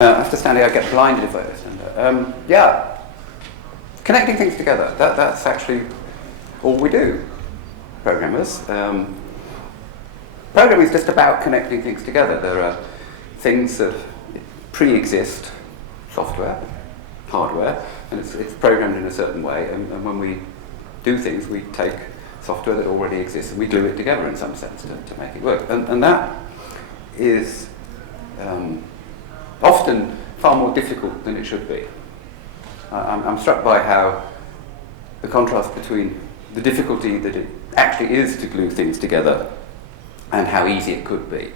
After standing, I get blinded if I don't stand. Yeah, connecting things together. That's actually all we do, programmers. Programming is just about connecting things together. There are things that pre-exist, software, hardware, and it's programmed in a certain way. And when we do things, we take software that already exists and we glue it together in some sense to make it work. And that is often far more difficult than it should be. I'm struck by how the contrast between the difficulty that it actually is to glue things together and how easy it could be.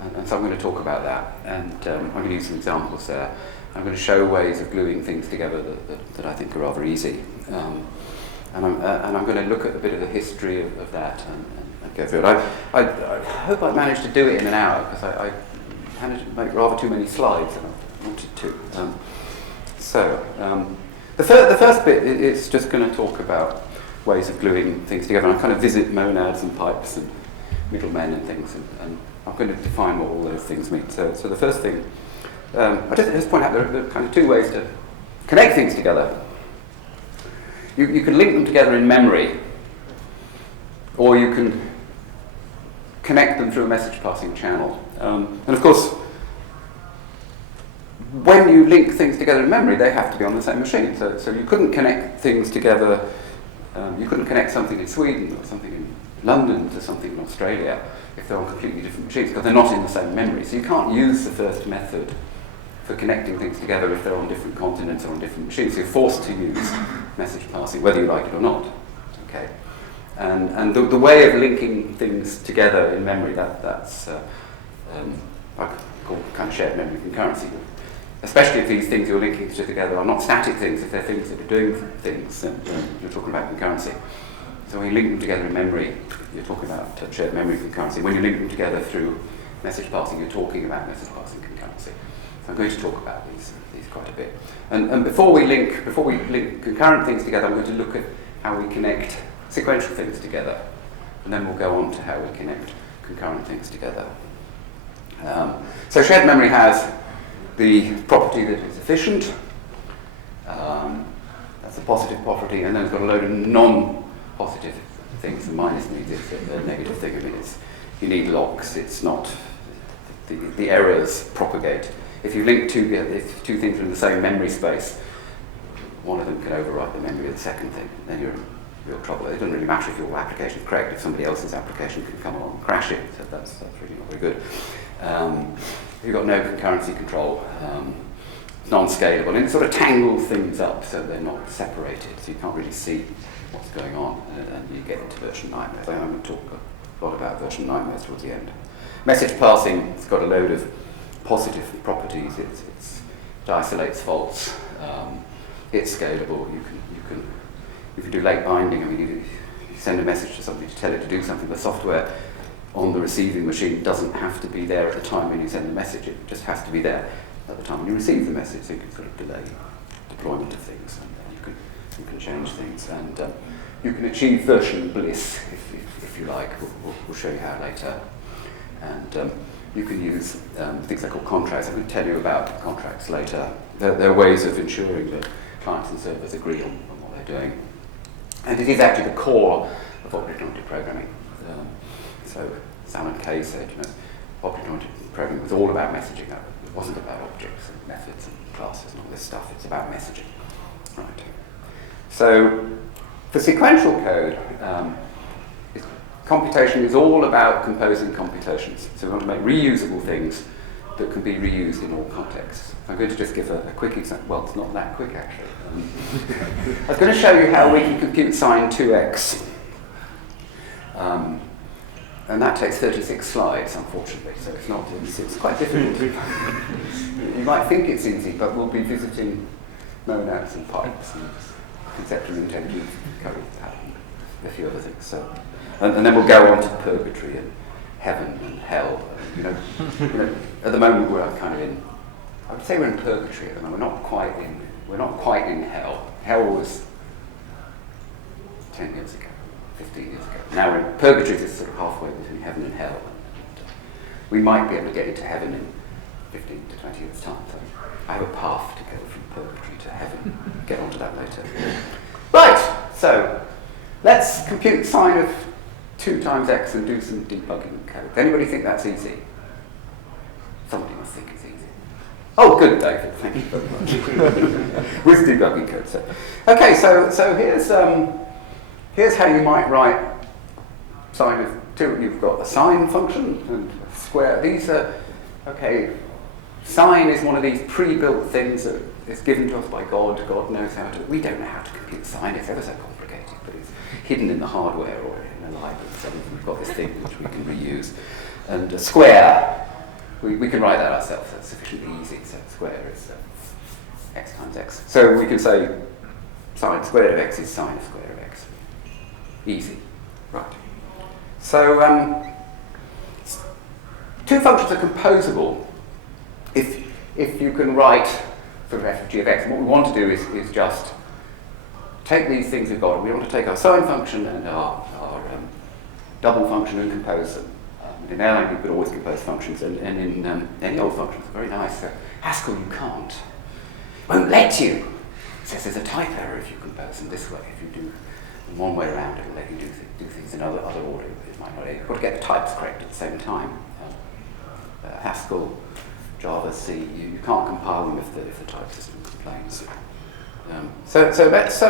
And so I'm going to talk about that, and I'm going to use some examples there. I'm going to show ways of gluing things together that I think are rather easy. And I'm going to look at a bit of the history of that and go through it. I hope I managed to do it in an hour, because I managed to make rather too many slides than I wanted to. The first bit is just going to talk about ways of gluing things together. I kind of visit monads and pipes and middlemen and things, and I'm going to define what all those things mean. So the first thing, I just point out there are kind of two ways to connect things together. You can link them together in memory, or you can connect them through a message passing channel. And of course, when you link things together in memory, they have to be on the same machine. So you couldn't connect things together, you couldn't connect something in Sweden or something in London to something in Australia if they're on completely different machines, because they're not in the same memory. So you can't use the first method for connecting things together if they're on different continents or on different machines. So you're forced to use message passing, whether you like it or not. Okay. And the way of linking things together in memory, that's I call kind of shared memory concurrency. Especially if these things you're linking together are not static things, if they're things that are doing things, then you're talking about concurrency. So when you link them together in memory, you're talking about shared memory concurrency. When you link them together through message passing, you're talking about message passing concurrency. So I'm going to talk about these quite a bit. And before we link concurrent things together, I'm going to look at how we connect sequential things together. And then we'll go on to how we connect concurrent things together. So shared memory has the property that it's efficient. That's a positive property, and then it's got a load of non-positive things. The minus means it's a negative thing. I mean, you need locks. It's not the errors propagate. If you link if two things are in the same memory space, one of them can overwrite the memory of the second thing. Then you're in real trouble. It doesn't really matter if your application is correct. If somebody else's application can come along and crash it, so that's really not very good. You've got no concurrency control. It's non-scalable, and it sort of tangles things up so they're not separated, so you can't really see what's going on, and you get into version nightmares. I'm going to talk a lot about version nightmares towards the end. Message passing, it's got a load of positive properties. It isolates faults. It's scalable. You can do late binding. I mean, you send a message to somebody to tell it to do something. The software on the receiving machine doesn't have to be there at the time when you send the message. It just has to be there at the time when you receive the message, so you can sort of delay deployment of things, and you can change things, and you can achieve version bliss if you like. We'll show you how later. And you can use things like contracts. I'm going to tell you about contracts later. There are ways of ensuring that clients and servers agree on what they're doing. And it is actually the core of object-oriented programming. So Sam Kay said, object-oriented programming was all about messaging. It wasn't about objects and methods and classes and all this stuff. It's about messaging. Right. So for sequential code, computation is all about composing computations. So we want to make reusable things that can be reused in all contexts. I'm going to just give a quick example. Well, it's not that quick, actually. I was going to show you how we can compute sine 2x. And that takes 36 slides, unfortunately, so it's not easy. It's quite difficult. You might think it's easy, but we'll be visiting monads and pipes and conceptual intelligence code and a few other things. So, and then we'll go on to purgatory and heaven and hell. At the moment we're kind of in. I would say we're in purgatory at the moment. We're not quite in hell. Hell was 10 years ago. 15 years ago. Now we're in purgatory, is sort of halfway between heaven and hell. And we might be able to get into heaven in 15 to 20 years' time. So I have a path to go from purgatory to heaven. Get onto that later. Right, so let's compute sine of 2 times x and do some debugging code. Anybody think that's easy? Somebody must think it's easy. Oh, good, David. Thank you very much. With debugging code. So, okay, so here's how you might write sine of 2. You've got a sine function and a square. These are, okay, sine is one of these pre-built things that is given to us by God. God knows how to. We don't know how to compute sine. It's ever so complicated, but it's hidden in the hardware or in a library. So we've got this thing which we can reuse. And a square, we can write that ourselves. That's sufficiently easy. So square is x times x. So we can say sine squared of x is sine squared of x. Easy, right? So two functions are composable if you can write sort of f of g of x. And what we want to do is just take these things we've got. We want to take our sine function and our double function and compose them. In Erlang, you could always compose functions, and in any old functions, very nice. Haskell, you can't. Won't let you. It says there's a type error if you compose them this way. If you do them one way around, it'll let you do things in other order. It might not. You've got to get the types correct at the same time. Haskell, Java, C, you can't compile them if the type system complains. So let's.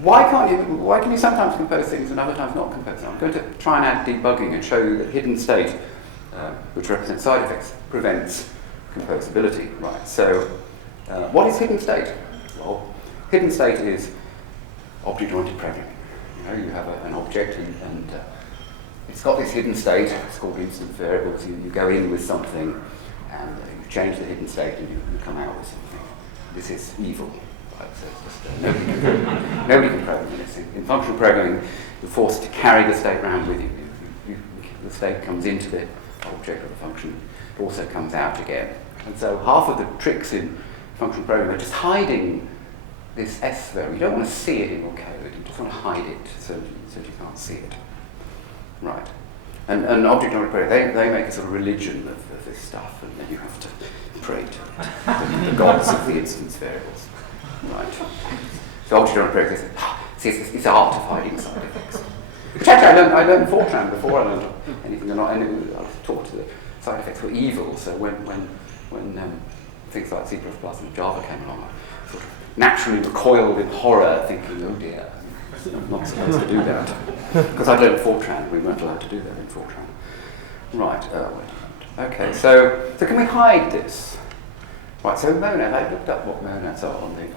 Why can you sometimes compose things and other times not compose them? I'm going to try and add debugging and show you that hidden state, which represents side effects, prevents composability. Right. So, what is hidden state? Well, hidden state is object-oriented programming. You have an object and it's got this hidden state. It's called instant variables. You go in with something and you change the hidden state and you come out with something. This is evil. So it's just, nobody can program this. In functional programming, you're forced to carry the state around with you. The state comes into the object of the function, it also comes out again. And so half of the tricks in functional programming are just hiding this S variable. You don't want to see it in your code, you just want to hide it so you can't see it. Right. And object-oriented programming, they make a sort of religion of this stuff, and then you have to pray to the gods of the instance variables. Right. So object-oriented programming is art of hiding side effects. Which actually I learned in Fortran before I learned anything. I was taught that side effects were evil. So when things like C++ and Java came along, I sort of naturally recoiled in horror, thinking, oh dear, I'm not supposed to do that. Because I learned Fortran. We weren't allowed to do that in Fortran. Right. Okay. So can we hide this? Right. So monad. I looked up what monads are on the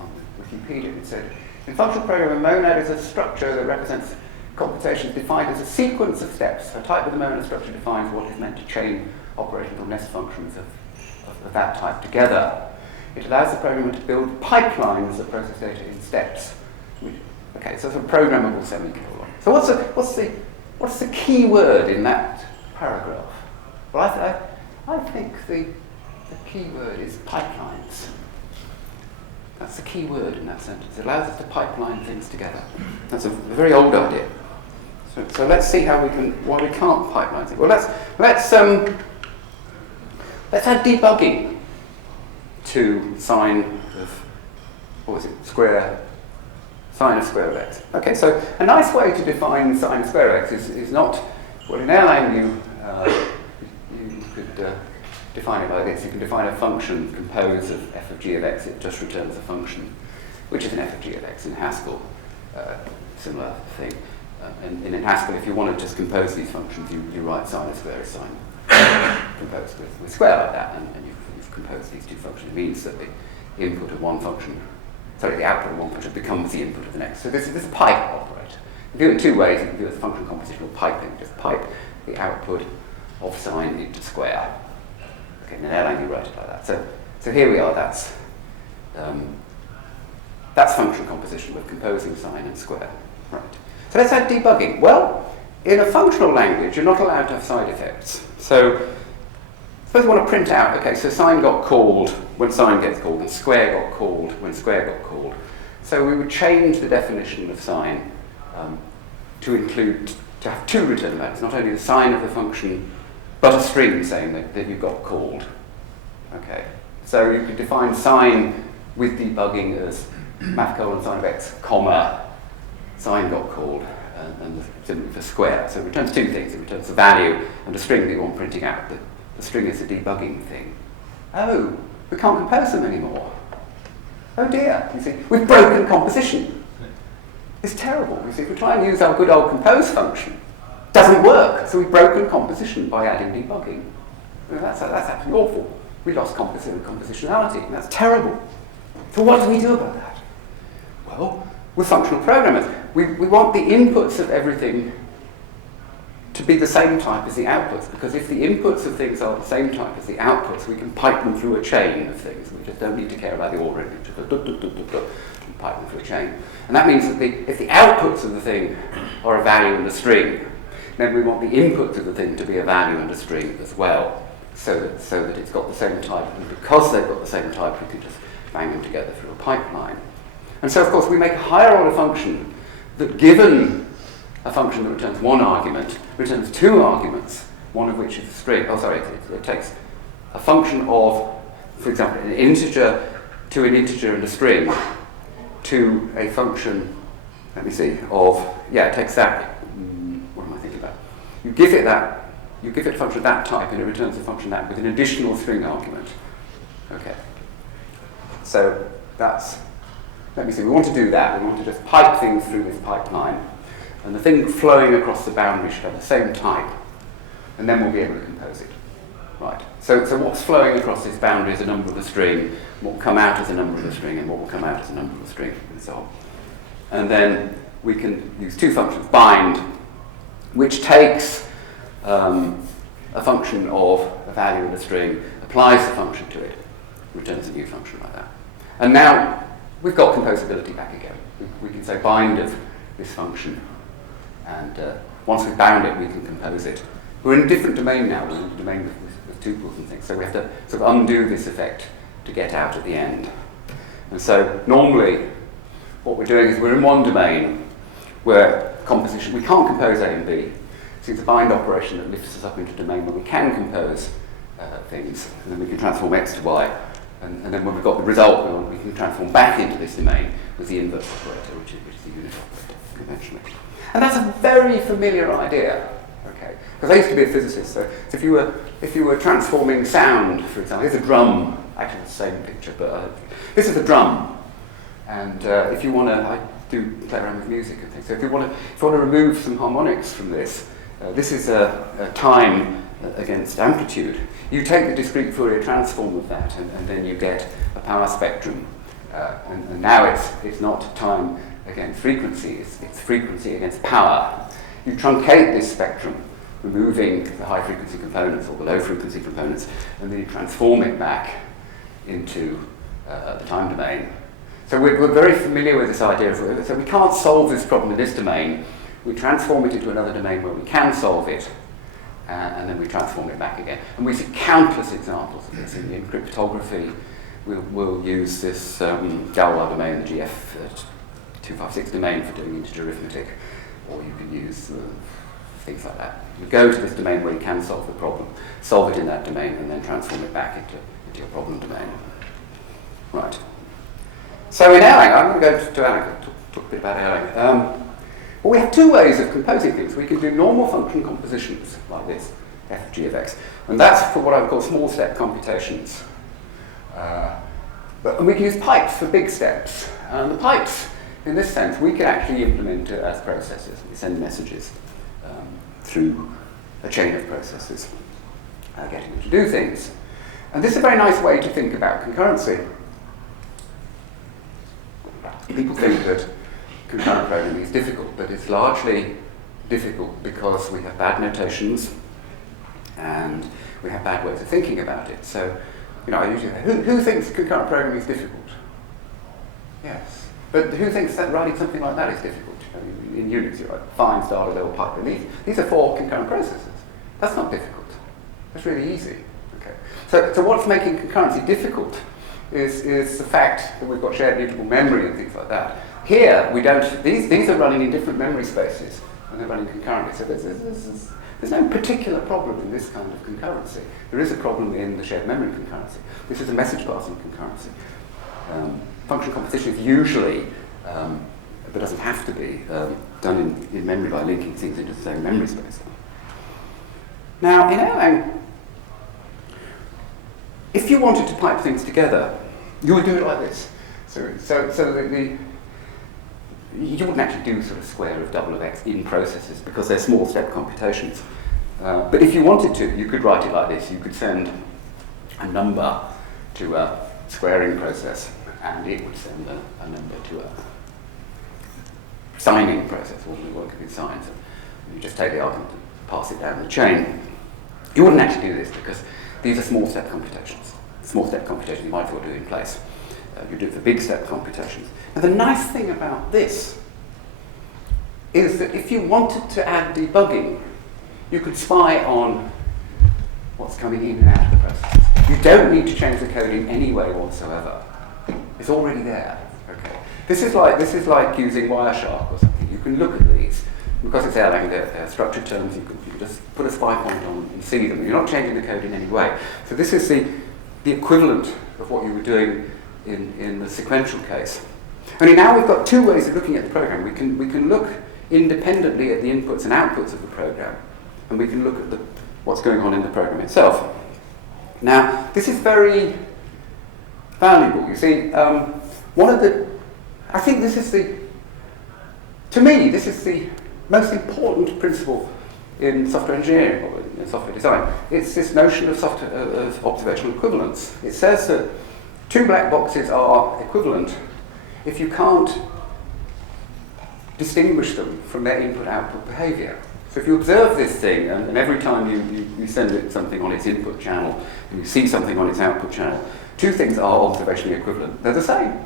Wikipedia. It said, in functional programming, a monad is a structure that represents computations defined as a sequence of steps. A type of the monad structure defines what is meant to chain operating or nest functions of that type together. It allows the programmer to build pipelines that process data in steps. Okay, so it's a programmable semicolon. So what's the key word in that paragraph? Well, I think the key word is pipelines. That's the key word in that sentence. It allows us to pipeline things together. That's a very old idea. So let's see why we can't pipeline things. Well, let's add debugging to sine of sine of square of x. Okay, so a nice way to define sine of square of x is not, well, in Erlang you could define it like this. You can define a function composed of f of g of x. It just returns a function, which is an f of g of x. In Haskell, similar thing. And in Haskell, if you want to just compose these functions, you write sine of square is sine composed with square like that, and you've composed these two functions. It means that the input of one function, the output of one function becomes the input of the next. So this is a pipe operator. You can do it in two ways. You can do it as function composition or piping. Just pipe the output of sine into square. Okay, in Erlang you write it like that. So here we are. That's function composition. We're composing sine and square. Right. So let's add debugging. Well, in a functional language, you're not allowed to have side effects. So suppose you want to print out, okay, so sine got called when sine gets called, and square got called when square got called. So we would change the definition of sine to have two return values, not only the sign of the function, but a string saying that you got called. Okay, so you could define sine with debugging as math colon sine of x, comma, sine got called, and similarly for square. So it returns two things. It returns the value and a string that you want printing out. The string is a debugging thing. Oh, we can't compose them anymore. Oh dear, you see, we've broken composition. It's terrible. You see, if we try and use our good old compose function, it doesn't work. So we've broken composition by adding debugging. That's absolutely awful. We lost compositionality, and that's terrible. So what do we do about that? Well, we're functional programmers. We want the inputs of everything to be the same type as the outputs, because if the inputs of things are the same type as the outputs, we can pipe them through a chain of things. We just don't need to care about the order. We just go, pipe them through a chain. And that means that if the outputs of the thing are a value and a string, then we want the inputs of the thing to be a value and a string as well, so that it's got the same type. And because they've got the same type, we can just bang them together through a pipeline. And so, of course, we make a higher order function that, given a function that returns one argument, returns two arguments, one of which is a string. Oh, sorry, it takes a function of, for example, an integer to an integer and a string to a function, let me see, of, it takes that, what am I thinking about? You give it a function of that type, and it returns a function that with an additional string argument. Okay. So that's, let me see, we want to do that. We want to just pipe things through this pipeline. And the thing flowing across the boundary should have the same type. And then we'll be able to compose it. Right. So what's flowing across this boundary is a number of the string, what will come out as a number of the string, and what will come out as a number of the string, and so on. And then we can use two functions. Bind, which takes a function of a value and a string, applies the function to it, returns a new function like that. And now we've got composability back again. We can say bind of this function, and once we've bound it, we can compose it. We're in a different domain now. We're in a domain with tuples and things, so we have to sort of undo this effect to get out at the end. And so normally, what we're doing is we're in one domain where composition, we can't compose A and B. So it's a bind operation that lifts us up into a domain where we can compose things, and then we can transform X to Y. And then when we've got the result, we can transform back into this domain with the inverse operator, which is the unit operator, conventionally. And that's a very familiar idea, okay? Because I used to be a physicist, so if you were transforming sound, for example, here's a drum, actually the same picture, but this is a drum. And if you want to, I do play around with music and things, so if you want to remove some harmonics from this, this is a time against amplitude. You take the discrete Fourier transform of that, and then you get a power spectrum. And now it's not time against frequency, it's frequency against power. You truncate this spectrum, removing the high frequency components or the low frequency components, and then you transform it back into the time domain. So we're very familiar with this idea of, so we can't solve this problem in this domain. We transform it into another domain where we can solve it, and then we transform it back again. And we see countless examples of this in cryptography. We'll use this Galois domain, the GF256 domain for doing integer arithmetic, or you can use things like that. You go to this domain where you can solve the problem, solve it in that domain, and then transform it back into your problem domain. Right. So in Erlang, I'm going to go to Erlang, talk a bit about Erlang. Well, we have two ways of composing things. We can do normal function compositions like this, f of g of x, and that's for what I would call small step computations. But we can use pipes for big steps. And the pipes, in this sense, we can actually implement as processes. We send messages through a chain of processes, getting them to do things. And this is a very nice way to think about concurrency. People think that concurrent programming is difficult, but it's largely difficult because we have bad notations and we have bad ways of thinking about it. So, I usually say, who thinks concurrent programming is difficult? Yes. But who thinks that writing something like that is difficult? In Unix, you write find, start, little pipe, and these are 4 concurrent processes. That's not difficult. That's really easy. Okay. So what's making concurrency difficult is the fact that we've got shared mutable memory and things like that. Here, we don't. These are running in different memory spaces, and they're running concurrently. So There's no particular problem in this kind of concurrency. There is a problem in the shared memory concurrency. This is a message passing concurrency. Function composition is usually, but doesn't have to be, done in memory by linking things into the same memory space. Now, in Erlang, if you wanted to pipe things together, you would do it like this. So you wouldn't actually do sort of square of double of x in processes because they're small step computations. But if you wanted to, you could write it like this. You could send a number to a squaring process, and it would send a number to a signing process, all the work in signs. You just take the argument and pass it down the chain. You wouldn't actually do this because these are small step computations. Small step computations you might as well do in place. You do it for big step computations. Now the nice thing about this is that if you wanted to add debugging, you could spy on what's coming in and out of the process. You don't need to change the code in any way whatsoever. It's already there. Okay. This is like using Wireshark or something. You can look at these. Because it's Erlang, they're structured terms, you can just put a spy point on and see them. You're not changing the code in any way. So this is the equivalent of what you were doing in the sequential case. Only now we've got two ways of looking at the program. We can look independently at the inputs and outputs of the program, and we can look at what's going on in the program itself. Now, this is very valuable. You see, I think this is to me, this is the most important principle in software engineering or in software design. It's this notion of observational equivalence. It says that two black boxes are equivalent if you can't distinguish them from their input-output behavior. So if you observe this thing, and every time you send it something on its input channel, and you see something on its output channel, two things are observationally equivalent. They're the same.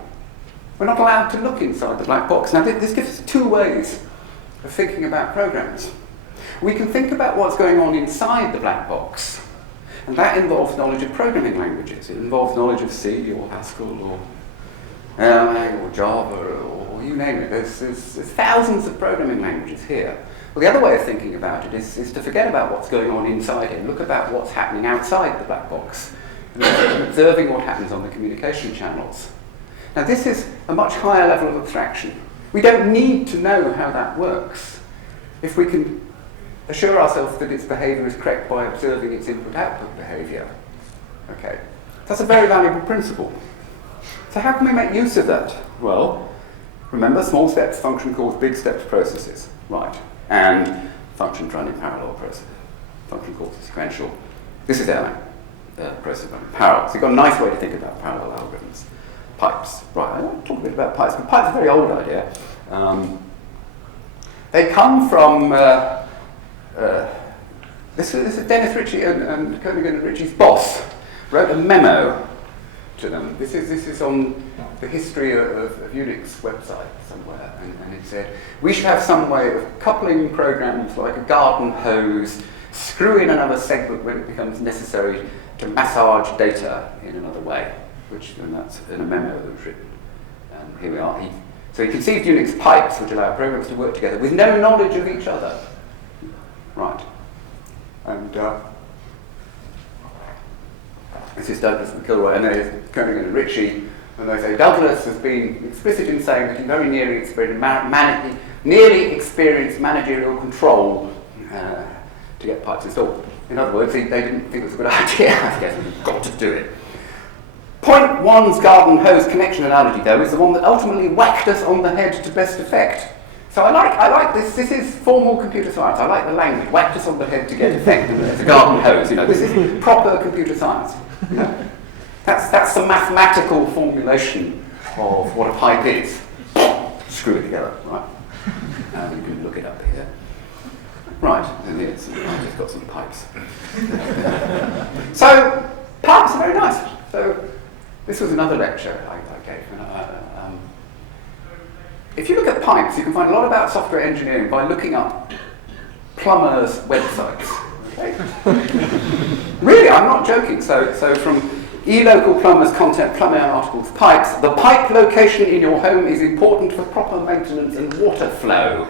We're not allowed to look inside the black box. Now this gives us two ways of thinking about programs. We can think about what's going on inside the black box, and that involves knowledge of programming languages. It involves knowledge of C or Haskell or Erlang or Java or you name it. There's thousands of programming languages here. Well, the other way of thinking about it is to forget about what's going on inside it and look about what's happening outside the black box, and observing what happens on the communication channels. Now this is a much higher level of abstraction. We don't need to know how that works if we can assure ourselves that its behavior is correct by observing its input-output behavior. Okay, that's a very valuable principle. So how can we make use of that? Well, remember, small steps function calls big steps processes, right? And functions run in parallel processes. Function calls are sequential. This is Erlang, process running in parallel. So you've got a nice way to think about parallel algorithms. Pipes, right, I want to talk a bit about pipes, but pipes are a very old idea. They come from, this is Dennis Ritchie and Koenig and Ritchie's boss wrote a memo to them. This is on the history of Unix website somewhere, and it said, we should have some way of coupling programs like a garden hose, screw in another segment when it becomes necessary to massage data in another way. And that's in a memo that was written. And here we are. So he conceived Unix pipes which allow programs to work together with no knowledge of each other. Right. And this is Douglas McIlroy, and there's Koenig and Ritchie, and they say Douglas has been explicit in saying that he very nearly experienced managerial control to get pipes installed. In other words, they didn't think it was a good idea. I guess we've got to do it. Point one's garden hose connection analogy, though, is the one that ultimately whacked us on the head to best effect. So I like this. This is formal computer science. I like the language. Whacked us on the head to get effect. And it's a garden hose. This is proper computer science. That's the mathematical formulation of what a pipe is. Screw it together, right? You can look it up here. Right, and I've just got some pipes. So pipes are very nice. So this was another lecture I gave. If you look at pipes, you can find a lot about software engineering by looking up plumbers' websites. Okay? Really, I'm not joking. So from eLocal plumbers content, plumbing articles, pipes. The pipe location in your home is important for proper maintenance and water flow.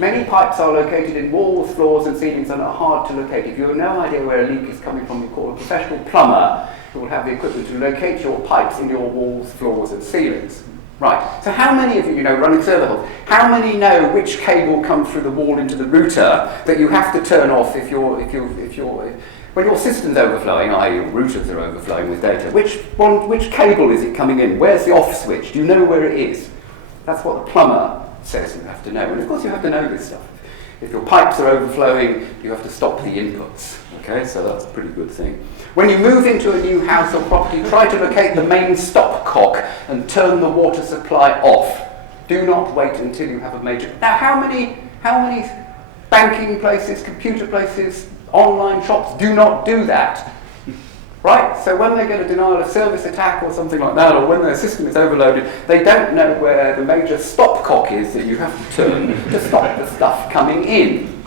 Many pipes are located in walls, floors and ceilings and are hard to locate. If you have no idea where a leak is coming from, you call a professional plumber who will have the equipment to locate your pipes in your walls, floors and ceilings. Right, so how many of you, running server halls, how many know which cable comes through the wall into the router that you have to turn off when your system's overflowing, i.e. your routers are overflowing with data? Which cable is it coming in? Where's the off switch? Do you know where it is? That's what the plumber says you have to know. And of course you have to know this stuff. If your pipes are overflowing, you have to stop the inputs. Okay, so that's a pretty good thing. When you move into a new house or property, try to locate the main stopcock and turn the water supply off. Do not wait until you have a major... Now, how many banking places, computer places, online shops do not do that? Right? So when they get a denial of service attack or something like that, or when their system is overloaded, they don't know where the major stopcock is that you have to turn to stop the stuff coming in.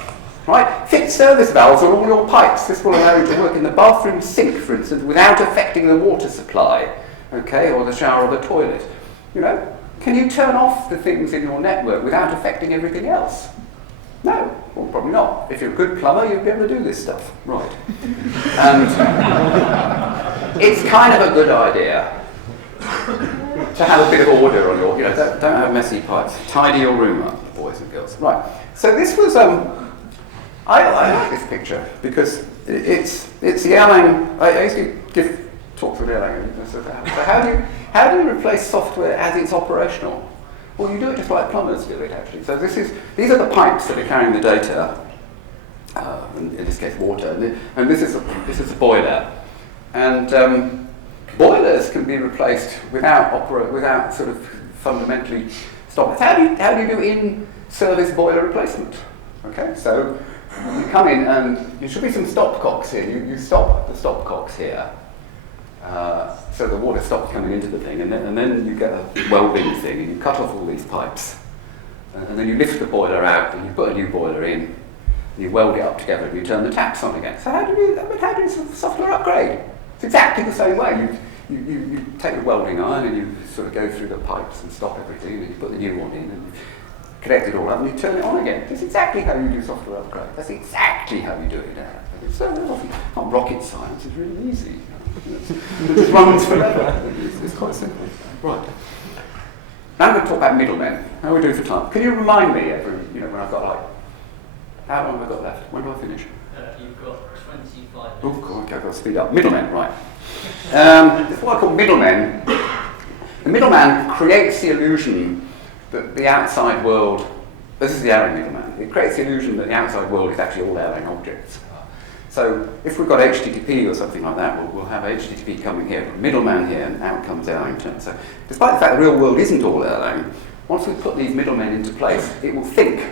Right? Fit service valves on all your pipes. This will allow you to work in the bathroom sink, for instance, without affecting the water supply, okay, or the shower or the toilet. Can you turn off the things in your network without affecting everything else? No, well, probably not. If you're a good plumber, you'll be able to do this stuff. Right. And it's kind of a good idea to have a bit of order on your, don't have messy pipes. Tidy your room up, boys and girls. Right. So this was, I like this picture because it's the Erlang. I used to give talks with Erlang. So how do you replace software as it's operational? Well, you do it just like plumbers do it, actually. So these are the pipes that are carrying the data. In this case, water, and this is a boiler. And boilers can be replaced without sort of fundamentally stopping. How do you do in-service boiler replacement? Okay, so you come in and there should be some stopcocks here. You stop the stopcocks here, so the water stops coming into the thing, and then you get a welding thing, and you cut off all these pipes, and then you lift the boiler out, and you put a new boiler in, and you weld it up together, and you turn the taps on again. So how do you software upgrade? It's exactly the same way. You take the welding iron and you sort of go through the pipes and stop everything, and you put the new one in, and connect it all up, and you turn it on again. That's exactly how you do software upgrade. That's exactly how you do it now. It's not rocket science, it's really easy. It just runs forever. It's quite simple. Right. Now I'm going to talk about middlemen. How are we doing for time? Can you remind me when I've got how long have I got left? When do I finish? You've got 25 minutes. Oh, cool. Okay, I've got to speed up. Middlemen, right. This is what I call middlemen. The middleman creates the illusion that the outside world, this is the Erlang middleman, it creates the illusion that the outside world is actually all Erlang objects. So if we've got HTTP or something like that, we'll have HTTP coming here, a middleman here, and out comes Erlang. So despite the fact the real world isn't all Erlang, once we put these middlemen into place, it will think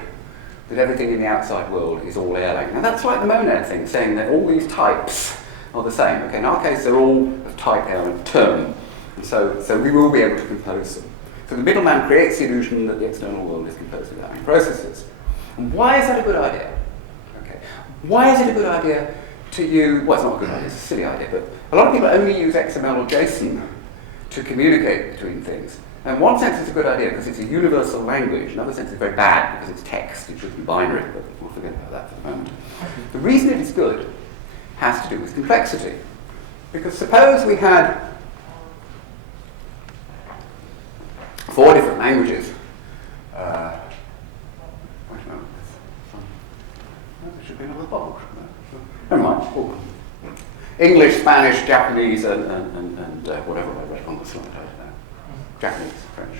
that everything in the outside world is all Erlang. Now that's like the monad thing, saying that all these types are the same. Okay, in our case, they're all of type Erlang term, and so we will be able to compose them. So the middleman creates the illusion that the external world is composed of Erlang processes. And why is that a good idea? Okay, why is it a good idea to use? Well, it's not a good idea; it's a silly idea. But a lot of people only use XML or JSON to communicate between things. And in one sense, it's a good idea because it's a universal language. In another sense, it's very bad because it's text. It should be binary, but we'll forget about that for the moment. The reason it is good has to do with complexity. Because suppose we had 4 different languages. Wait a moment. There should be another box. Never mind. Oh. English, Spanish, Japanese, and whatever I read on the slide. I don't know. Japanese, French.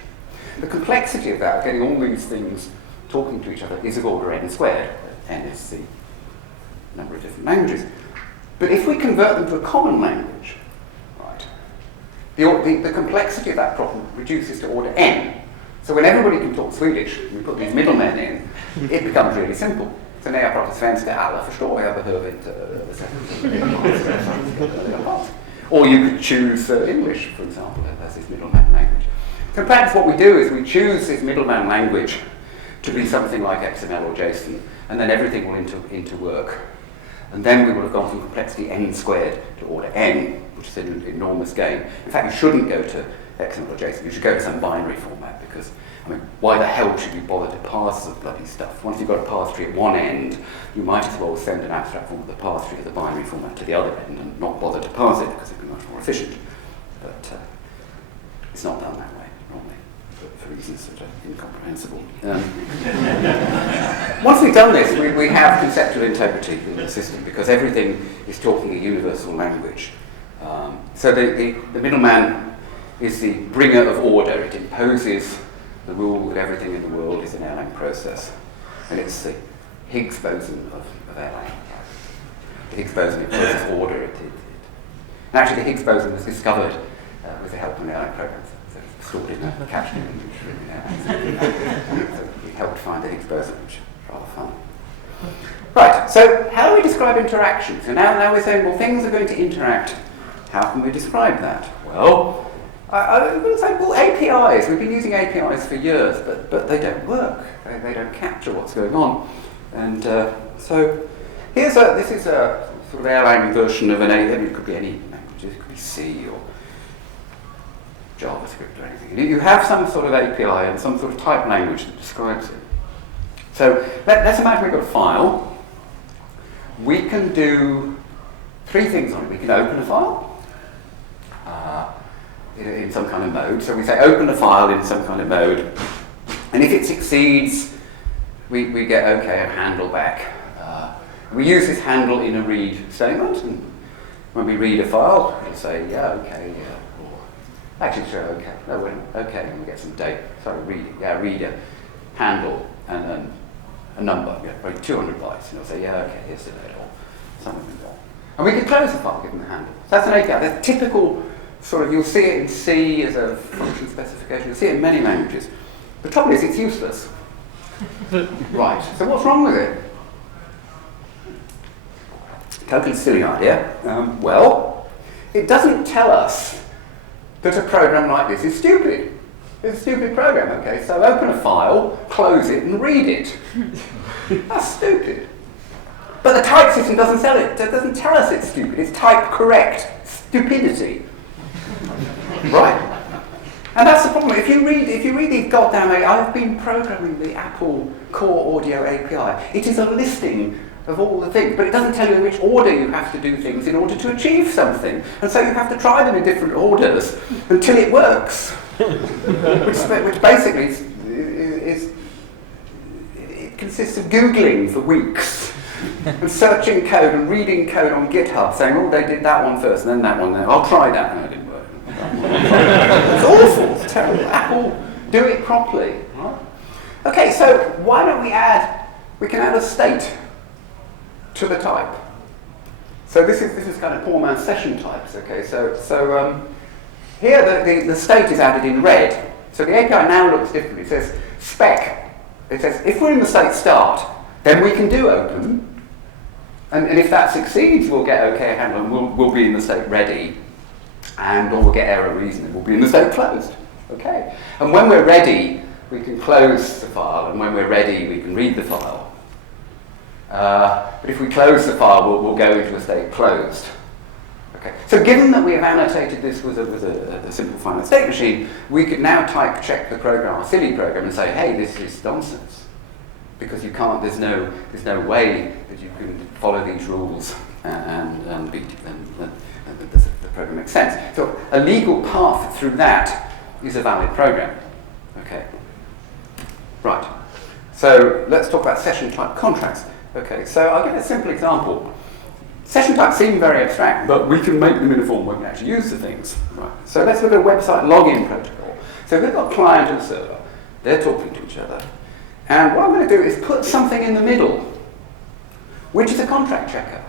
The complexity of that, getting all these things talking to each other, is of order n squared. N is the number of different languages. But if we convert them to a common language, right, the complexity of that problem reduces to order n. So when everybody can talk Swedish, and we put these middlemen in, it becomes really simple. Så när jag pratar svenska, alla förstår, jag behöver inte översätta. Or you could choose English, for example, as this middleman language. So in practice what we do is we choose this middleman language to be something like XML or JSON, and then everything will interwork. And then we will have gone from complexity n squared to order n, which is an enormous gain. In fact, you shouldn't go to XML or JSON. You should go to some binary format because, I mean, why the hell should you bother to parse the bloody stuff? Once you've got a parse tree at one end, you might as well send an abstract form of the parse tree of the binary format to the other end and not bother to parse it because it'd be much more efficient. But it's not done that way, normally, for reasons that are incomprehensible. Once we've done this, we have conceptual integrity in the system because everything is talking a universal language. So the middleman is the bringer of order. It imposes the rule that everything in the world is an Erlang process. And it's the Higgs boson of Erlang. The Higgs boson imposes order. And actually, the Higgs boson was discovered with the help of an Erlang program. So it's stored in a cache in Erlang. So we helped find the Higgs boson, which is rather fun. Right, so how do we describe interaction? So now we're saying, well, things are going to interact. How can we describe that? Well, I would say, well, APIs. We've been using APIs for years, but they don't work. They don't capture what's going on. And so this is a sort of Erlang version of an API. It could be any language. It could be C or JavaScript or anything. You have some sort of API and some sort of type language that describes it. So let's imagine we've got a file. We can do three things on it. We can open a file in some kind of mode. So we say open a file in some kind of mode. And if it succeeds, we get OK and handle back. We use this handle in a read statement. And when we read a file, we'll say, yeah, OK, yeah. Or actually, sure, OK. No, OK, and we get some data. Sorry, read a handle and then a number, probably 200 bytes. And it'll say, yeah, OK, here's the data. Or something like that. And we can close the file given the handle. So that's an API. That's typical sort of, you'll see it in C as a function specification. You'll see it in many languages. The trouble is, it's useless. Right, so what's wrong with it? Totally silly idea. Well, it doesn't tell us that a program like this is stupid. It's a stupid program, okay? So open a file, close it, and read it. That's stupid. But the type system doesn't tell us it's stupid. It's type correct stupidity. Right? And that's the problem. If you read these goddamn API, I've been programming the Apple Core Audio API. It is a listing of all the things, but it doesn't tell you in which order you have to do things in order to achieve something. And so you have to try them in different orders until it works. which basically it consists of Googling for weeks. And searching code and reading code on GitHub saying, oh, they did that one first and then that one there. I'll try that. No, it didn't work. It's awful. It's terrible. Apple, do it properly. Right? Okay, so why don't we can add a state to the type. So this is kind of poor man's session types. Okay, so here the state is added in red. So the API now looks different. It says spec. It says if we're in the state start, then we can do open. And if that succeeds, we'll get OK handle and we'll be in the state ready. And or we'll get error reason and we'll be in the state closed. Okay. And when we're ready, we can close the file. And when we're ready, we can read the file. But if we close the file, we'll go into a state closed. Okay. So given that we have annotated this with a simple finite state machine, we could now type check the program, our silly program, and say, hey, this is nonsense. Because you can't, there's no way that you can follow these rules and the program makes sense. So a legal path through that is a valid program. Okay. Right. So let's talk about session type contracts. Okay, so I'll give a simple example. Session types seem very abstract, but we can make them in a form where we can actually use the things. Right. So let's look at a website login protocol. So we've got client and server. They're talking to each other. And what I'm going to do is put something in the middle, which is a contract checker.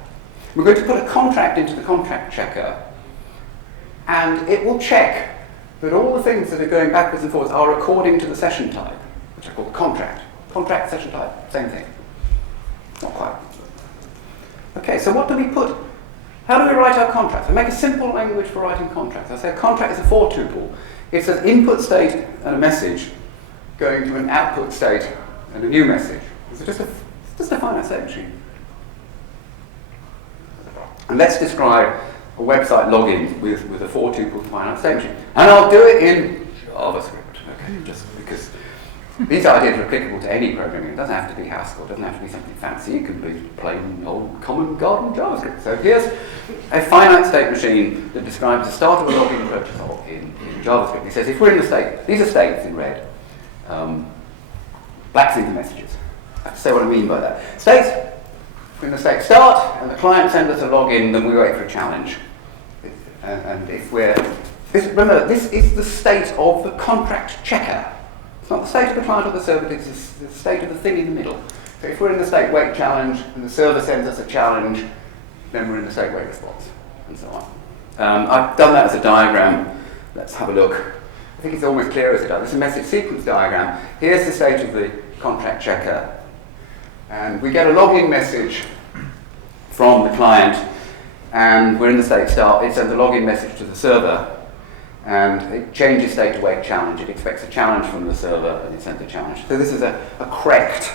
We're going to put a contract into the contract checker, and it will check that all the things that are going backwards and forwards are according to the session type, which I call the contract. Contract, session type, same thing. Not quite. Okay, so what do we put? How do we write our contracts? We make a simple language for writing contracts. I say a contract is a for tuple. It's an input state and a message going to an output state and a new message. It's just a finite state machine. And let's describe a website login with a 4-tuple finite state machine. And I'll do it in JavaScript, okay, just because these ideas are applicable to any programming. It doesn't have to be Haskell, it doesn't have to be something fancy, it can be plain old common garden JavaScript. So here's a finite state machine that describes the start of a login protocol in JavaScript. It says if we're in the state, these are states in red, black's into messages. I have to say what I mean by that. States, we're in the state start, and the client sends us a login, then we wait for a challenge. And if we're, remember, this is the state of the contract checker. It's not the state of the client or the server, it's the state of the thing in the middle. So if we're in the state wait challenge, and the server sends us a challenge, then we're in the state wait response, and so on. I've done that as a diagram. Let's have a look. I think it's almost clear as it does. It's a message sequence diagram. Here's the state of the contract checker. And we get a login message from the client, and we're in the state start. It sends a login message to the server, and it changes state to wait challenge. It expects a challenge from the server, and it sends a challenge. So this is a correct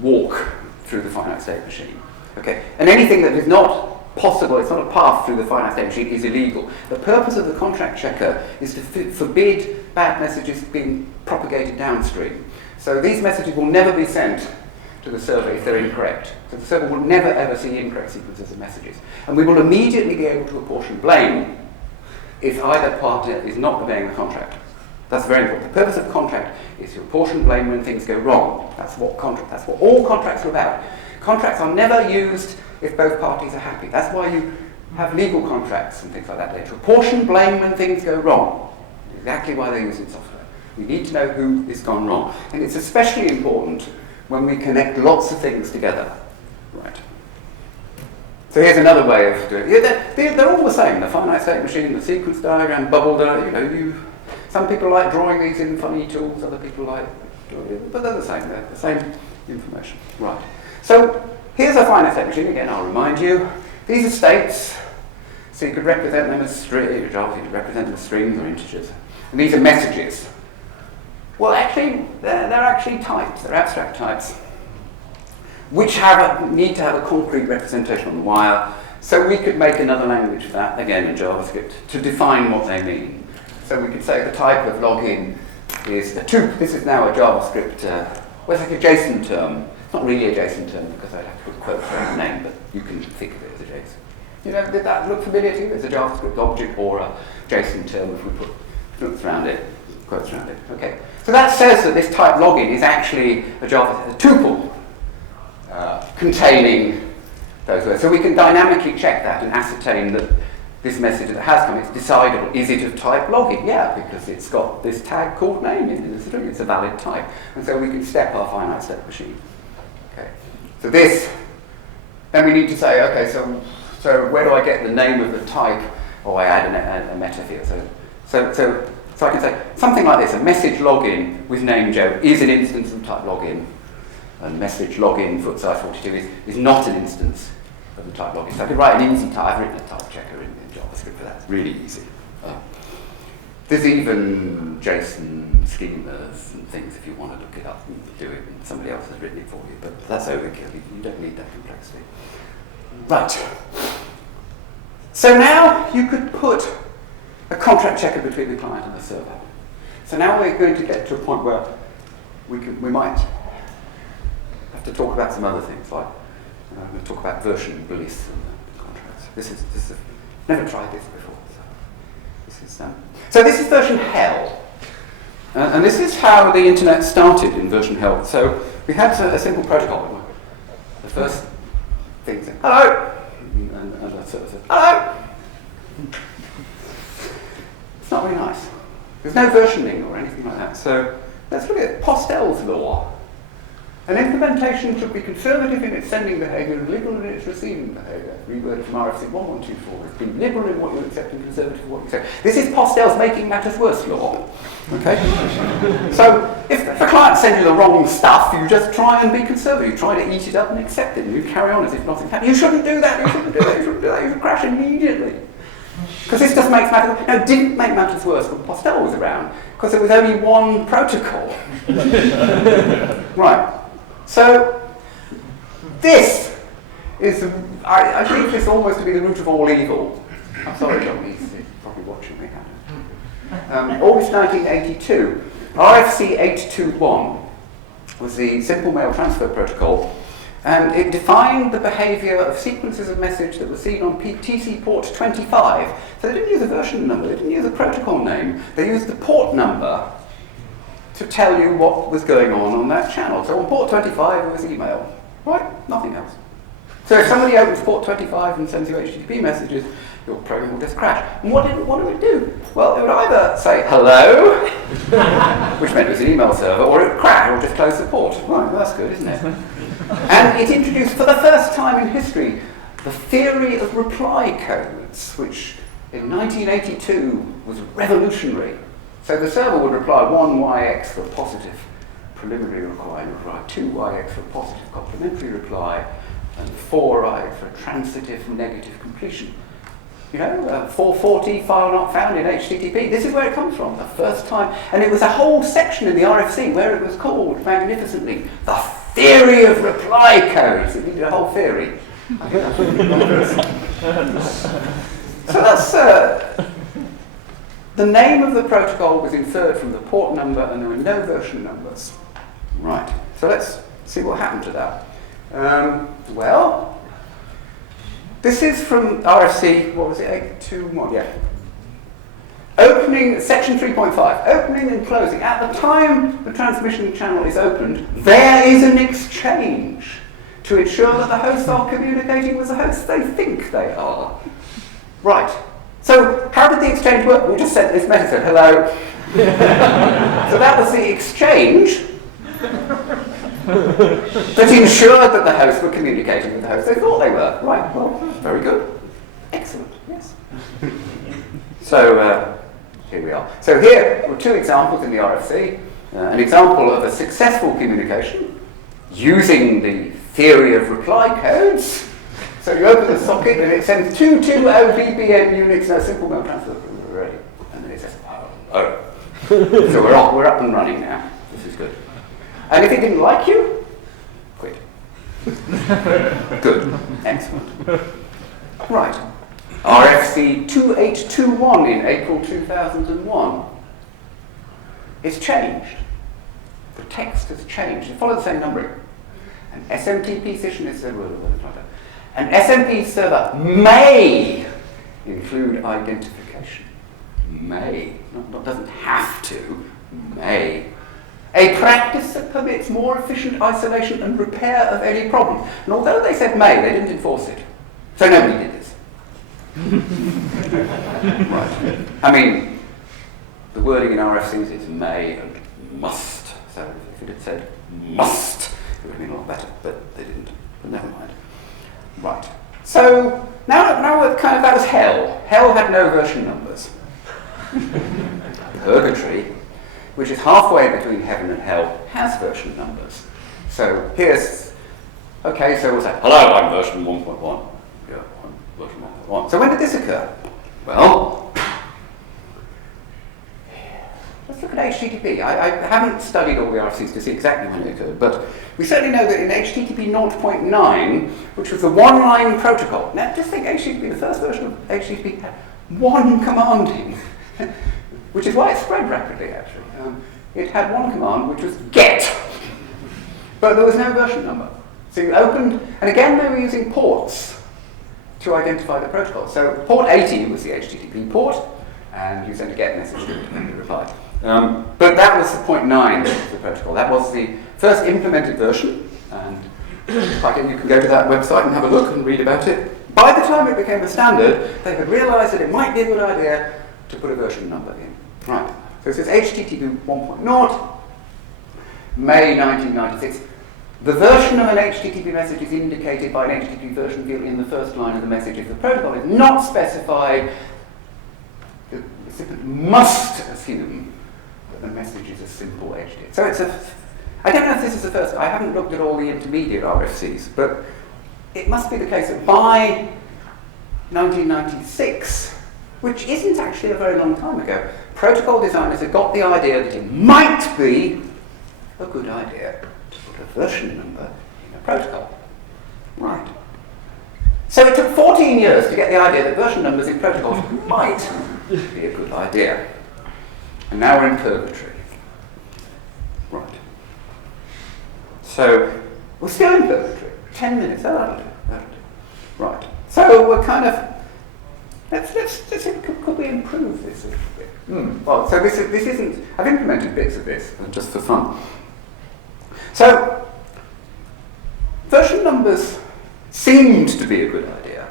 walk through the finite state machine. Okay, and anything that is not possible, it's not a path through the finite state machine, is illegal. The purpose of the contract checker is to forbid bad messages being propagated downstream. So these messages will never be sent to the server if they're incorrect. So the server will never ever see incorrect sequences of messages. And we will immediately be able to apportion blame if either party is not obeying the contract. That's very important. The purpose of the contract is to apportion blame when things go wrong. That's what all contracts are about. Contracts are never used if both parties are happy. That's why you have legal contracts and things like that. They're to apportion blame when things go wrong. Exactly why they use it in software. We need to know who has gone wrong. And it's especially important when we connect lots of things together. Right. So here's another way of doing it. They're all the same. The finite state machine, the sequence diagram, bubble diagram, some people like drawing these in funny tools, other people like but they're the same. They're the same information. Right. So here's a finite state machine. Again, I'll remind you. These are states. So you could represent them as strings, you could represent them as strings or integers. And these are messages. Well, actually, they're actually types. They're abstract types, which need to have a concrete representation on the wire. So we could make another language for that, again in JavaScript, to define what they mean. So we could say the type of login is a tuple. This is now a JavaScript, well, it's like a JSON term. It's not really a JSON term because I'd have to put quotes around the name, but you can think of it as a JSON. Did that look familiar to you? As a JavaScript object or a JSON term if we put quotes around it. Okay. So that says that this type login is actually a tuple containing those words. So we can dynamically check that and ascertain that this message that has come, it's decidable. Is it of type login? Yeah, because it's got this tag called name in the string. It's a valid type. And so we can step our finite state machine. Okay. So this, then we need to say, okay, so where do I get the name of the type? Or I add a meta field. So I can say something like this: a message login with name Joe is an instance of type login, and message login foot size 42 is not an instance of the type login. So I could write an easy type. I've written a type checker in JavaScript for that. It's really easy. There's even JSON schemas and things if you want to look it up and do it, and somebody else has written it for you. But that's overkill. You don't need that complexity. Right. So now you could put a contract checker between the client and the server. So now we're going to get to a point where we might have to talk about some other things, like we'll talk about version bliss and contracts. This is never tried this before. So this is version hell, and this is how the internet started in version hell. So we had a simple protocol. The first thing said hello, and the server said hello. It's not very nice. There's no versioning or anything like that. So let's look at Postel's law. An implementation should be conservative in its sending behavior and liberal in its receiving behavior. Reworded from RFC 1124. It's been liberal in what you accept and conservative in what you accept. This is Postel's making matters worse law. Okay? So if a client sends you the wrong stuff, you just try and be conservative. You try to eat it up and accept it, and you carry on as if nothing happened. You shouldn't do that. You shouldn't do that. You shouldn't do that. You should crash immediately. Because this just makes matters worse. No, it didn't make matters worse when Postel was around, because there was only one protocol. Right. So this is, I think this almost to be the root of all evil. I'm sorry, John, he's probably watching me. August 1982, RFC 821 was the Simple Mail Transfer Protocol, and it defined the behavior of sequences of message that were seen on TC port 25. So they didn't use a version number, they didn't use a protocol name, they used the port number to tell you what was going on that channel. So on port 25 it was email, right? Nothing else. So if somebody opens port 25 and sends you HTTP messages, your program will just crash. And what do it do? Well, it would either say hello, which meant it was an email server, or it would crash, or just close the port. Right, well, that's good, isn't it? And it introduced, for the first time in history, the theory of reply codes, which in 1982 was revolutionary. So the server would reply 1yx for positive preliminary reply, and reply 2yx for positive complementary reply, and 4i for transitive negative completion. You know, 440 file not found in HTTP. This is where it comes from, the first time. And it was a whole section in the RFC where it was called, magnificently, the theory of reply codes. It needed a whole theory. So that's, the name of the protocol was inferred from the port number, and there were no version numbers. Right, so let's see what happened to that. Well, this is from RFC, what was it, 821? Yeah. Opening, section 3.5, opening and closing. At the time the transmission channel is opened, there is an exchange to ensure that the hosts are communicating with the hosts they think they are. Right. So how did the exchange work? We just sent this message, said hello. So that was the exchange that ensured that the hosts were communicating with the hosts they thought they were. Right, well, very good. Excellent, yes. So here we are. So here were two examples in the RFC. An example of a successful communication using the theory of reply codes. So you open the socket and it sends 220 BPM units, no simple mail transfer, we're ready. And then it says, oh. So we're up and running now. This is good. And if it didn't like you, quit. Good. Excellent. Right. RFC 2821 in April 2001. It's changed. The text has changed. It followed the same numbering. An SMTP session is an SMP server may include identification. May. Not doesn't have to. May. A practice that permits more efficient isolation and repair of any problem. And although they said may, they didn't enforce it. So nobody did this. Right. I mean, the wording in RFCs is may and must. So if it had said must, it would have been a lot better, but they didn't. But never mind. Right. So now we're kind of, that was hell. Hell had no version numbers. Purgatory, which is halfway between heaven and hell, has version numbers. So here's, okay, so we'll say, hello, I'm version 1.1. Yeah, I'm version 1.1. So when did this occur? Well, let's look at HTTP. I haven't studied all the RFCs to see exactly when it occurred, but we certainly know that in HTTP 0.9, which was the one-line protocol. Now, just think HTTP, the first version of HTTP had one command in, which is why it spread rapidly, actually. It had one command, which was get, but there was no version number. So you opened, and again, they were using ports to identify the protocol. So port 80 was the HTTP port, and you sent a get message to it and you replied. But that was the 0.9 of the protocol. That was the first implemented version, and again, you can go to that website and have a look and read about it. By the time it became the standard, they had realized that it might be a good idea to put a version number in. Right. So this is HTTP 1.0, May 1996. The version of an HTTP message is indicated by an HTTP version field in the first line of the message. If the protocol is not specified, the recipient must assume that the message is a simple HTTP. So it's I don't know if this is the first, I haven't looked at all the intermediate RFCs, but it must be the case that by 1996, which isn't actually a very long time ago, protocol designers had got the idea that it might be a good idea to put a version number in a protocol. Right. So it took 14 years to get the idea that version numbers in protocols might be a good idea. And now we're in purgatory. Right. So we're still in purgatory. 10 minutes, that'll do. Right. So we're kind of, let's see, could we improve this a little bit? Well, so this isn't, I've implemented bits of this just for fun. So, version numbers seemed to be a good idea.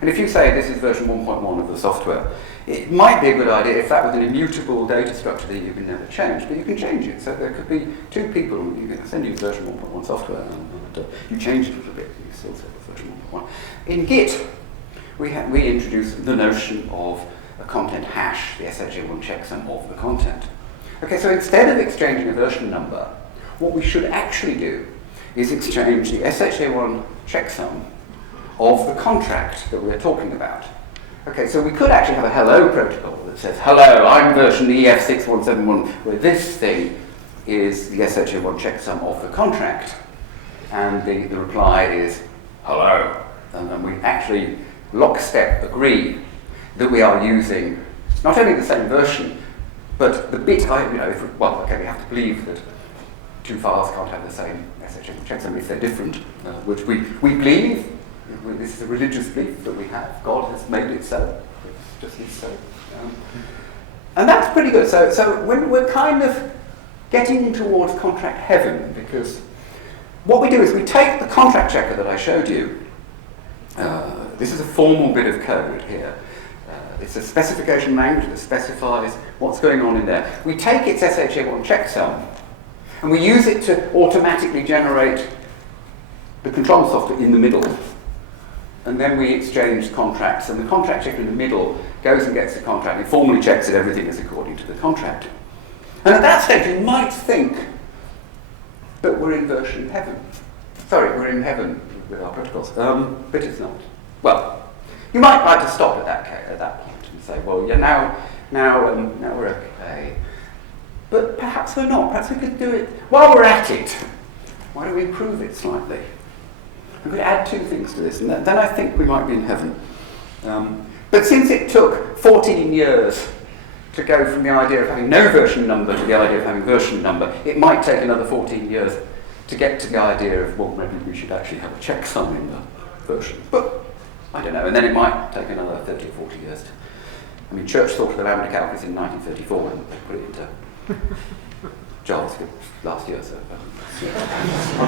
And if you say this is version 1.1 of the software, it might be a good idea if that was an immutable data structure that you can never change, but you can change it. So there could be two people, you can send you version 1.1 software, and you change it a little bit, you still say the version 1.1. In Git, we introduced the notion of a content hash, the SHA1 checksum of the content. Okay, so instead of exchanging a version number, what we should actually do is exchange the SHA1 checksum of the contract that we're talking about. Okay, so we could actually have a hello protocol that says, hello, I'm version EF6171, where this thing is the SHA1 checksum of the contract. And the reply is, hello. And then we actually lockstep agree that we are using not only the same version, but the bit, we have to believe that two files can't have the same SHA1 checksum if they're different, which we believe. This is a religious belief that we have. God has made it so. It just is so. And that's pretty good. So when we're kind of getting towards contract heaven, because what we do is we take the contract checker that I showed you. This is a formal bit of code here. It's a specification language that specifies what's going on in there. We take its SHA1 checksum and we use it to automatically generate the control software in the middle. And then we exchange contracts, and the contract checker in the middle goes and gets the contract. It formally checks that everything is according to the contract. And at that stage, you might think that we're in version heaven. Sorry, we're in heaven with our protocols, but it's not. Well, you might like to stop at that point and say, well, yeah, now we're okay. But perhaps we're not. Perhaps we could do it while we're at it. Why don't we improve it slightly? We could add two things to this, and then I think we might be in heaven. But since it took 14 years to go from the idea of having no version number to the idea of having version number, it might take another 14 years to get to the idea of, well, maybe we should actually have a checksum in the version. But I don't know, and then it might take another 30 or 40 years. Church thought of the lambda calculus in 1934 and they put it into JavaScript last year, so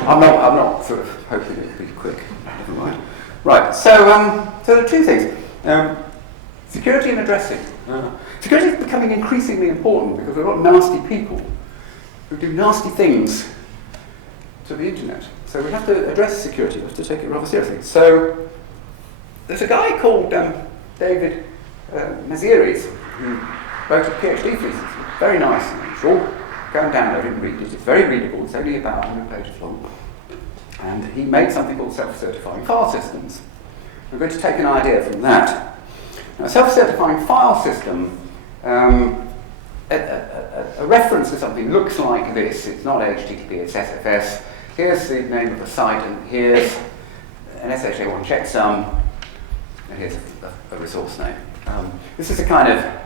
I'm not sort of hoping it will be quick. Never mind. Right, so there are two things. Security and addressing. Security is becoming increasingly important because we've got nasty people who do nasty things to the internet. So we have to address security, we have to take it rather seriously. So there's a guy called David Maziris who wrote a PhD thesis. Very nice. It's all go and download it and read it. It's very readable. It's only about 100 pages long. And he made something called self-certifying file systems. I'm going to take an idea from that. Now, a self-certifying file system, a reference to something looks like this. It's not HTTP, it's SFS. Here's the name of the site, and here's an SHA1 checksum, and here's a resource name. This is a kind of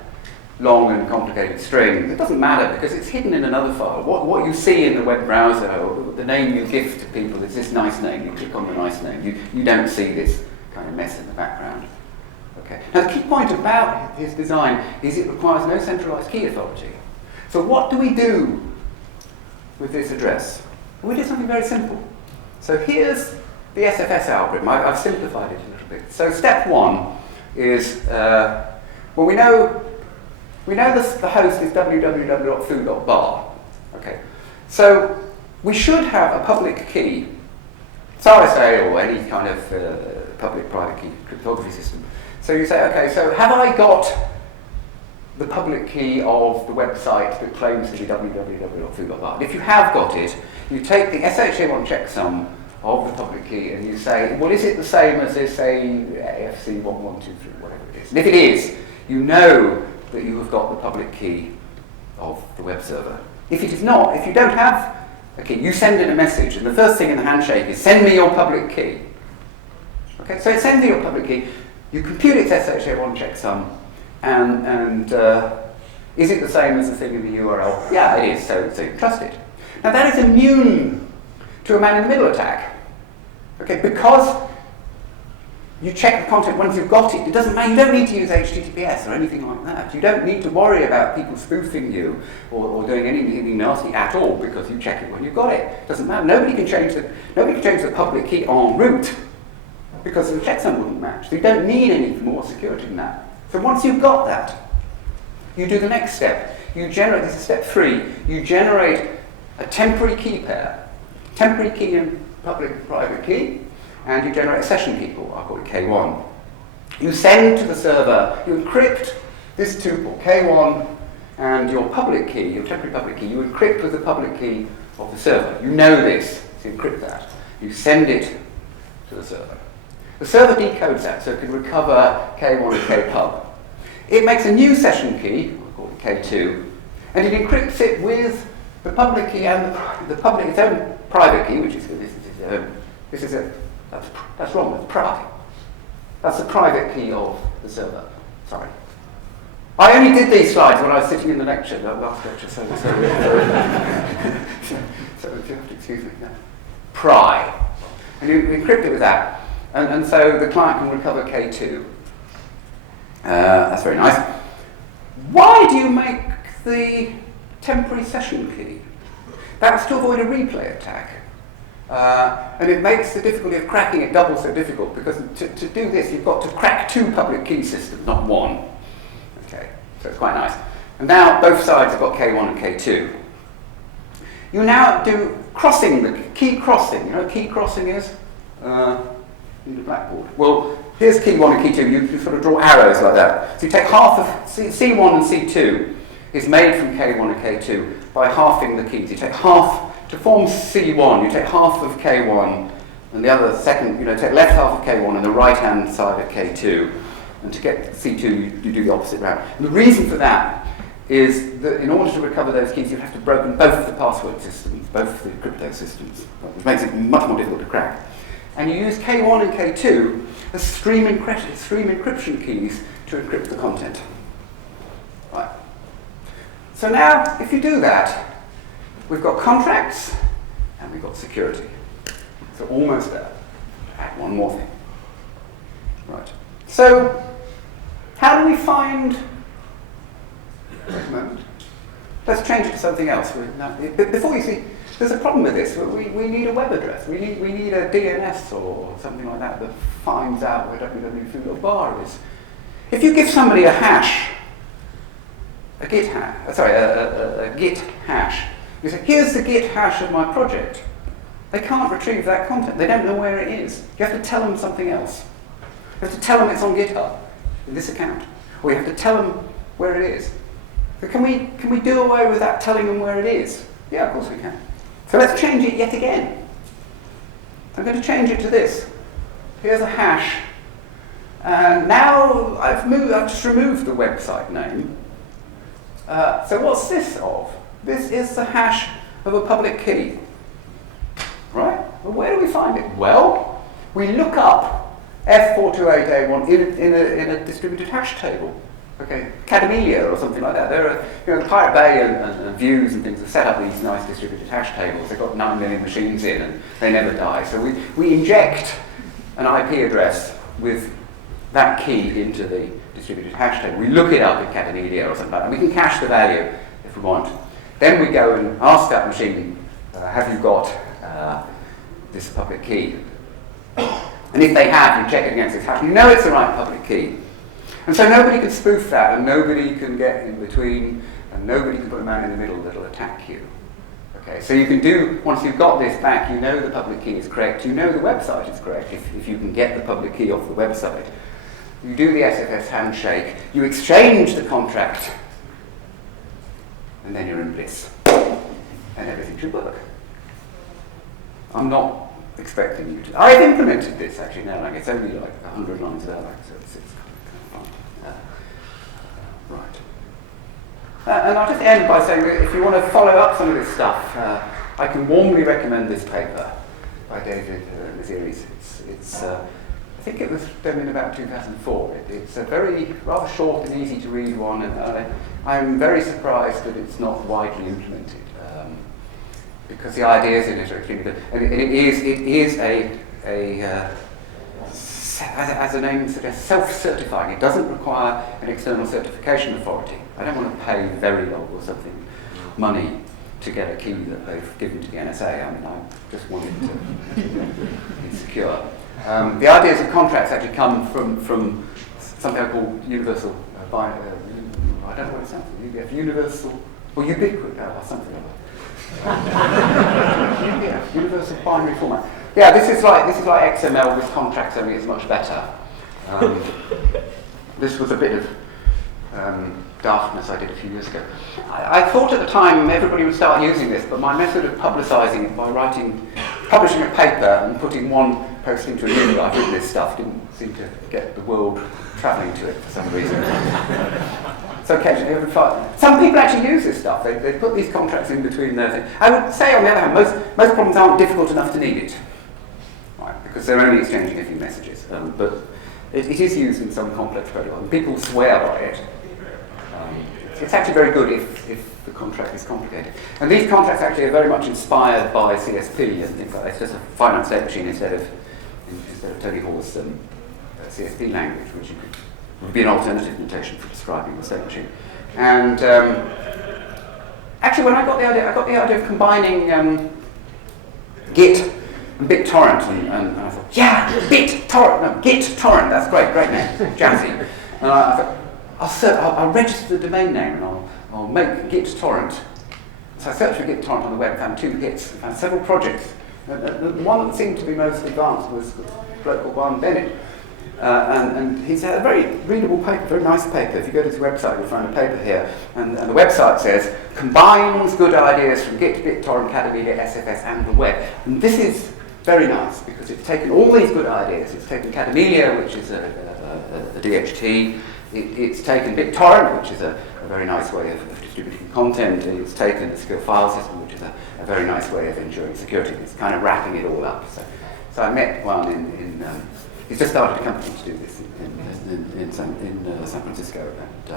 long and complicated string. It doesn't matter because it's hidden in another file. What you see in the web browser, or the name you give to people, is this nice name. You click on the nice name. You don't see this kind of mess in the background. Okay. Now the key point about his design is it requires no centralized key authority. So what do we do with this address? Well, we do something very simple. So here's the SFS algorithm. I've simplified it a little bit. So step one is, well, we know the host is www.foo.bar. Okay. So we should have a public key. It's RSA or any kind of public-private key cryptography system. So you say, okay, so have I got the public key of the website that claims to be www.foo.bar? If you have got it, you take the SHA1 checksum of the public key and you say, well, is it the same as this, say, AFC1123, whatever it is? And if it is, you know that you have got the public key of the web server. If it is not, if you don't have a key, you send in a message, and the first thing in the handshake is, send me your public key. Okay, so it sends you your public key, you compute its SHA1 checksum, and is it the same as the thing in the URL? Yeah, it is, so you can trust it. Now that is immune to a man-in-the-middle attack. Okay, because you check the content once you've got it. It doesn't matter, you don't need to use HTTPS or anything like that. You don't need to worry about people spoofing you or doing anything nasty at all because you check it when you've got it. It doesn't matter. Nobody can change the public key en route because the checksum wouldn't match. So you don't need any more security than that. So once you've got that, you do the next step. You generate, this is step 3, you generate a temporary key pair, temporary key and public and private key, and you generate a session key, or I'll call it K1. You send to the server, you encrypt this tuple, K1, and your public key, your temporary public key, you encrypt with the public key of the server. You know this, so you encrypt that. You send it to the server. The server decodes that, so it can recover K1 and Kpub. It makes a new session key, we'll call it K2, and it encrypts it with the public key and its own private key, which is that's wrong, that's private. That's the private key of the server. Sorry. I only did these slides when I was sitting in the lecture, the last lecture, so you have to excuse me. No. Pri. And you encrypt it with that. And so the client can recover K2. That's very nice. Why do you make the temporary session key? That's to avoid a replay attack. And it makes the difficulty of cracking it double so difficult because to do this you've got to crack 2 public key systems, not 1. Okay, so it's quite nice. And now both sides have got K1 and K2. You now do crossing, the key crossing. You know what key crossing is? In the blackboard. Well, here's key 1 and key 2. You sort of draw arrows like that. So you take half of C1 and C2 is made from K1 and K2 by halving the keys. You take half. To form C1, you take half of K1 and the other second, take left half of K1 and the right-hand side of K2. And to get C2, you do the opposite route. And the reason for that is that in order to recover those keys, you have to broken both the password systems, both the crypto systems, which makes it much more difficult to crack. And you use K1 and K2 as stream encryption keys to encrypt the content. Right. So now, if you do that, we've got contracts and we've got security. So almost there. Add one more thing. Right. So how do we find... Wait a moment. Let's change it to something else. But before you see, there's a problem with this. We need a web address. We need a DNS or something like that finds out where www.bar is. If you give somebody a hash, a git hash, you say, here's the git hash of my project. They can't retrieve that content. They don't know where it is. You have to tell them something else. You have to tell them it's on GitHub, in this account. Or you have to tell them where it is. So can we do away with that telling them where it is? Yeah, of course we can. So let's change it yet again. I'm going to change it to this. Here's a hash. And now I've just removed the website name. So what's this of? This is the hash of a public key. Right? Well, where do we find it? Well, we look up F428A1 in a distributed hash table. Okay, Cademelia or something like that. There are, the Pirate Bay and Views and things have set up these nice distributed hash tables. They've got 9 million machines in and they never die. So we inject an IP address with that key into the distributed hash table. We look it up in Cademelia or something like that. And we can cache the value if we want. Then we go and ask that machine, have you got this public key? And if they have, you check it against this hash. You know it's the right public key. And so nobody can spoof that, and nobody can get in between, and nobody can put a man in the middle that'll attack you. Okay, so you can do, once you've got this back, you know the public key is correct, you know the website is correct, if you can get the public key off the website. You do the SFS handshake, you exchange the contract, and then you're in bliss. And everything should work. I'm not expecting you to. I've implemented this actually now, it's only like 100 lines of Erlang, so it's kind of fun. Right. And I'll just end by saying that if you want to follow up some of this stuff, I can warmly recommend this paper by David Maziris. It's think it was done in about 2004. It's a rather short and easy to read one, and I'm very surprised that it's not widely implemented, because the ideas in it are extremely good. And it is as the name suggests, self-certifying. It doesn't require an external certification authority. I don't want to pay Verilog or something money to get a key that they've given to the NSA. I mean, I just want it to be secure. The ideas of contracts actually come from something called universal binary. I don't know what it stands for. Universal or ubiquitous, something like that. Yeah, universal binary format. Yeah, this is like XML with contracts, only it's much better. This was a bit of daftness I did a few years ago. I thought at the time everybody would start using this, but my method of publicising it by publishing a paper and putting one post into another, I've written this stuff, didn't seem to get the world travelling to it for some reason. So occasionally, some people actually use this stuff. They put these contracts in between their things. I would say, on the other hand, most problems aren't difficult enough to need it, right? Because they're only exchanging a few messages. But it is used in some complex protocol, and people swear by it. It's actually very good if the contract is complicated. And these contracts actually are very much inspired by CSP and things like that. It's just a finite state machine instead of Tony Hoare's CSP language, which would be an alternative notation for describing the state machine. And actually, when I got the idea of combining Git and BitTorrent, and I thought, yeah, BitTorrent, no, GitTorrent, that's great name, jazzy. And I thought, I'll register the domain name and I'll make GitTorrent. So I searched for GitTorrent on the web, found 2 hits, found several projects. The one that seemed to be most advanced was a bloke called Warren Bennett. And he's had a very readable paper, very nice paper. If you go to his website, you'll find a paper here. And the website says, combines good ideas from Git, BitTorrent, Cademelia, SFS, and the web. And this is very nice because it's taken all these good ideas. It's taken Cademelia, which is a DHT. It's taken BitTorrent, which is a very nice way of distributing content. It's taken a secure file system, which is a very nice way of ensuring security. It's kind of wrapping it all up. So I met one in he's just started a company to do this in San Francisco, and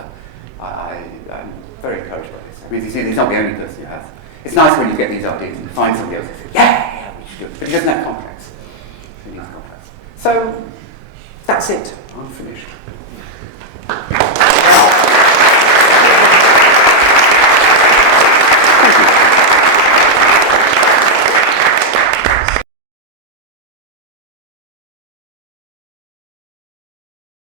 I'm very encouraged by this. I mean, he's not the only person who has. It's nice when you get these ideas and you find somebody else who says, yeah, we should do it. But he doesn't have contracts. He needs contracts. So that's it. I'm finished.